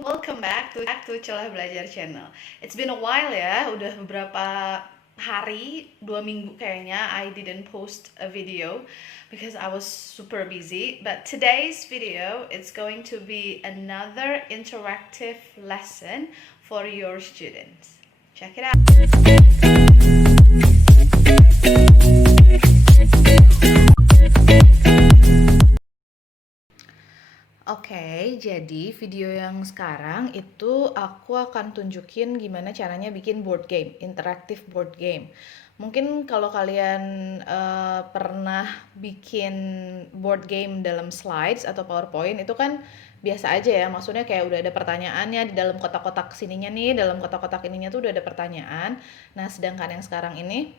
welcome back to Celah Belajar Channel. It's been a while ya, udah beberapa hari, 2 minggu kayaknya I didn't post a video because I was super busy. But today's video, it's going to be another interactive lesson for your students. Check it out. Oke, jadi video yang sekarang itu aku akan tunjukin gimana caranya bikin board game, interaktif board game. Mungkin kalau kalian pernah bikin board game dalam slides atau PowerPoint itu kan biasa aja ya, maksudnya kayak udah ada pertanyaannya di dalam kotak-kotak sininya nih, dalam kotak-kotak ininya tuh udah ada pertanyaan. Nah, sedangkan yang sekarang ini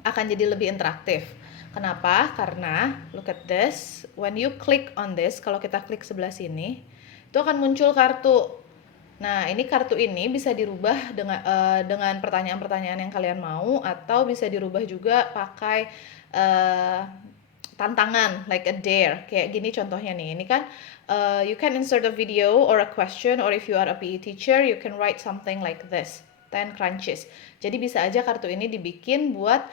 akan jadi lebih interaktif. Kenapa? Karena look at this, when you click on this, kalau kita klik sebelah sini, itu akan muncul kartu. Nah, ini kartu ini bisa dirubah dengan pertanyaan-pertanyaan yang kalian mau, atau bisa dirubah juga pakai tantangan, like a dare. Kayak gini contohnya nih. Ini kan you can insert a video or a question, or if you are a PE teacher, you can write something like this. 10 crunches. Jadi bisa aja kartu ini dibikin buat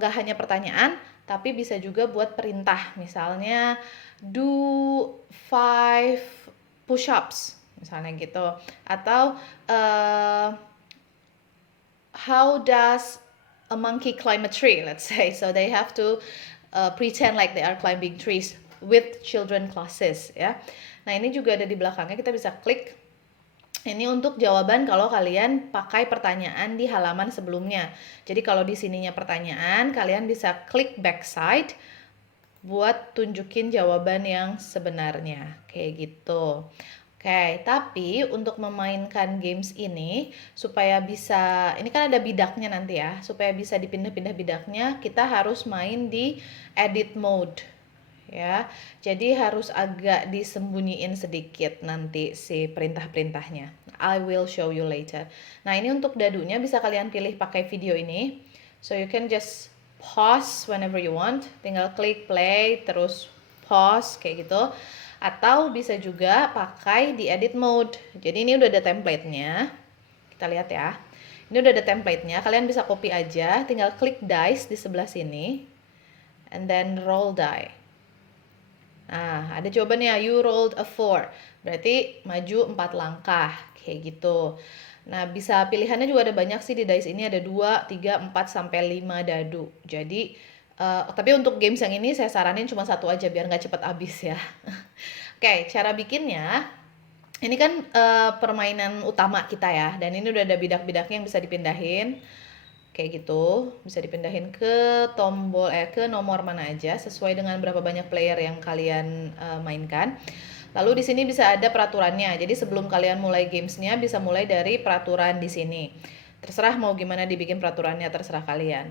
nggak hanya pertanyaan, tapi bisa juga buat perintah. Misalnya do 5 push-ups, misalnya gitu. Atau how does a monkey climb a tree, let's say. So they have to pretend like they are climbing trees with children classes ya. Nah, ini juga ada di belakangnya, kita bisa klik. Ini untuk jawaban kalau kalian pakai pertanyaan di halaman sebelumnya. Jadi kalau di sininya pertanyaan, kalian bisa klik backside buat tunjukin jawaban yang sebenarnya. Kayak gitu. Oke, tapi untuk memainkan games ini, supaya bisa, ini kan ada bidaknya nanti ya, supaya bisa dipindah-pindah bidaknya, kita harus main di edit mode. Ya, jadi harus agak disembunyiin sedikit nanti si perintah-perintahnya. I will show you later. Nah, ini untuk dadunya bisa kalian pilih pakai video ini. So you can just pause whenever you want. Tinggal klik play terus pause kayak gitu. Atau bisa juga pakai di edit mode. Jadi ini udah ada template-nya. Kita lihat ya. Ini udah ada template-nya. Kalian bisa copy aja, tinggal klik dice di sebelah sini and then roll die. Nah, ada jawabannya, you rolled a 4. Berarti maju 4 langkah, kayak gitu. Nah, bisa pilihannya juga ada banyak sih di dice ini, ada 2, 3, 4, sampai 5 dadu. Jadi, tapi untuk games yang ini saya saranin cuma satu aja biar nggak cepet habis ya. Oke, cara bikinnya, ini kan permainan utama kita ya, dan ini udah ada bidak-bidaknya yang bisa dipindahin. Kayak gitu, bisa dipindahin ke tombol ke nomor mana aja sesuai dengan berapa banyak player yang kalian mainkan. Lalu di sini bisa ada peraturannya. Jadi sebelum kalian mulai gamesnya bisa mulai dari peraturan di sini. Terserah mau gimana dibikin peraturannya, terserah kalian.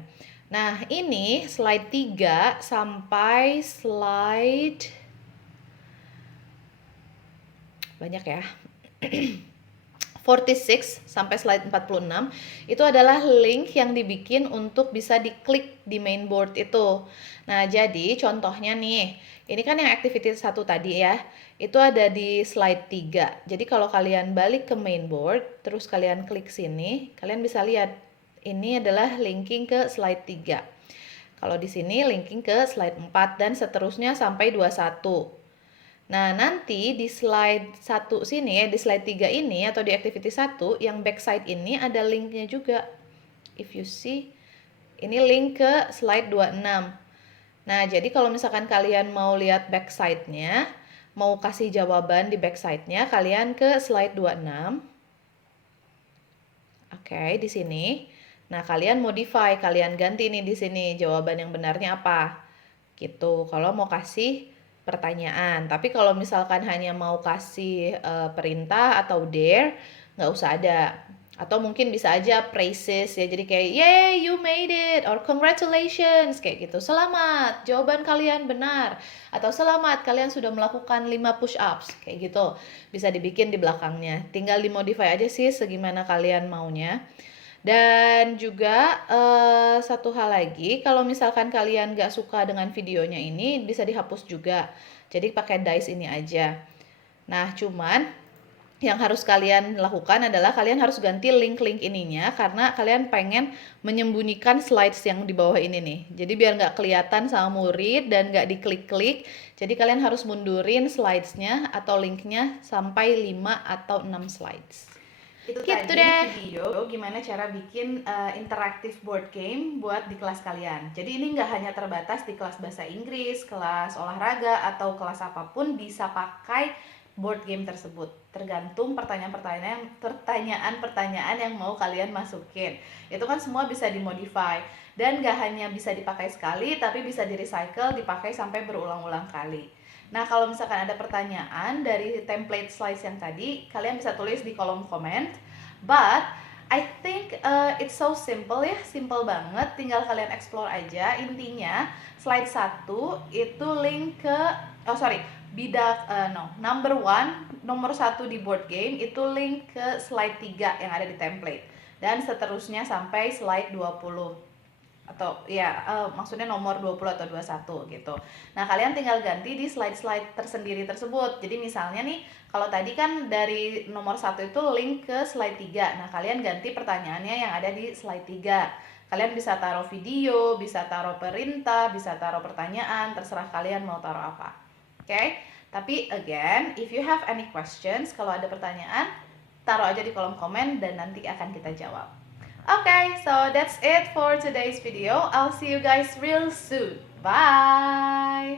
Nah, ini slide 3 sampai slide banyak ya. 46 sampai slide 46 itu adalah link yang dibikin untuk bisa diklik di mainboard itu. Nah, jadi contohnya nih, ini kan yang activity 1 tadi ya, itu ada di slide 3. Jadi kalau kalian balik ke mainboard, terus kalian klik sini, kalian bisa lihat ini adalah linking ke slide 3. Kalau di sini linking ke slide 4 dan seterusnya sampai 21. Nah, nanti di slide 1 sini ya, di slide 3 ini atau di activity 1, yang backside ini ada linknya juga. If you see, ini link ke slide 26. Nah, jadi kalau misalkan kalian mau lihat backside-nya, mau kasih jawaban di backside-nya, kalian ke slide 26. Oke, di sini. Nah, kalian modify, kalian ganti nih di sini jawaban yang benarnya apa. Gitu. Kalau mau kasih pertanyaan. Tapi kalau misalkan hanya mau kasih perintah atau dare, nggak usah ada. Atau mungkin bisa aja praises ya. Jadi kayak, yay, you made it. Or congratulations. Kayak gitu. Selamat, jawaban kalian benar. Atau selamat, kalian sudah melakukan 5 push-ups. Kayak gitu. Bisa dibikin di belakangnya. Tinggal dimodify aja sih segimana kalian maunya. Dan juga satu hal lagi, kalau misalkan kalian gak suka dengan videonya ini, bisa dihapus juga. Jadi pakai dice ini aja. Nah, cuman yang harus kalian lakukan adalah kalian harus ganti link-link ininya karena kalian pengen menyembunyikan slides yang di bawah ini nih. Jadi biar nggak kelihatan sama murid dan nggak diklik-klik. Jadi kalian harus mundurin slides-nya atau link-nya sampai 5 atau 6 slides. Itu gitu tadi deh video gimana cara bikin interaktif board game buat di kelas kalian. Jadi ini nggak hanya terbatas di kelas bahasa Inggris, kelas olahraga, atau kelas apapun bisa pakai board game tersebut. Tergantung pertanyaan-pertanyaan yang mau kalian masukin. Itu kan semua bisa dimodify. Dan nggak hanya bisa dipakai sekali, tapi bisa di-recycle, dipakai sampai berulang-ulang kali. Nah, kalau misalkan ada pertanyaan dari template slides yang tadi, kalian bisa tulis di kolom komen. But I think it's so simple ya, simple banget, tinggal kalian explore aja. Intinya slide 1 itu link ke nomor 1 di board game itu link ke slide 3 yang ada di template. Dan seterusnya sampai slide 20. Atau ya maksudnya nomor 20 atau 21 gitu. Nah, kalian tinggal ganti di slide-slide tersendiri tersebut. Jadi misalnya nih, kalau tadi kan dari nomor 1 itu link ke slide 3. Nah, kalian ganti pertanyaannya yang ada di slide 3. Kalian bisa taruh video, bisa taruh perintah, bisa taruh pertanyaan, terserah kalian mau taruh apa. Oke? Tapi again, if you have any questions, kalau ada pertanyaan, taruh aja di kolom komen dan nanti akan kita jawab. Okay, so that's it for today's video. I'll see you guys real soon. Bye!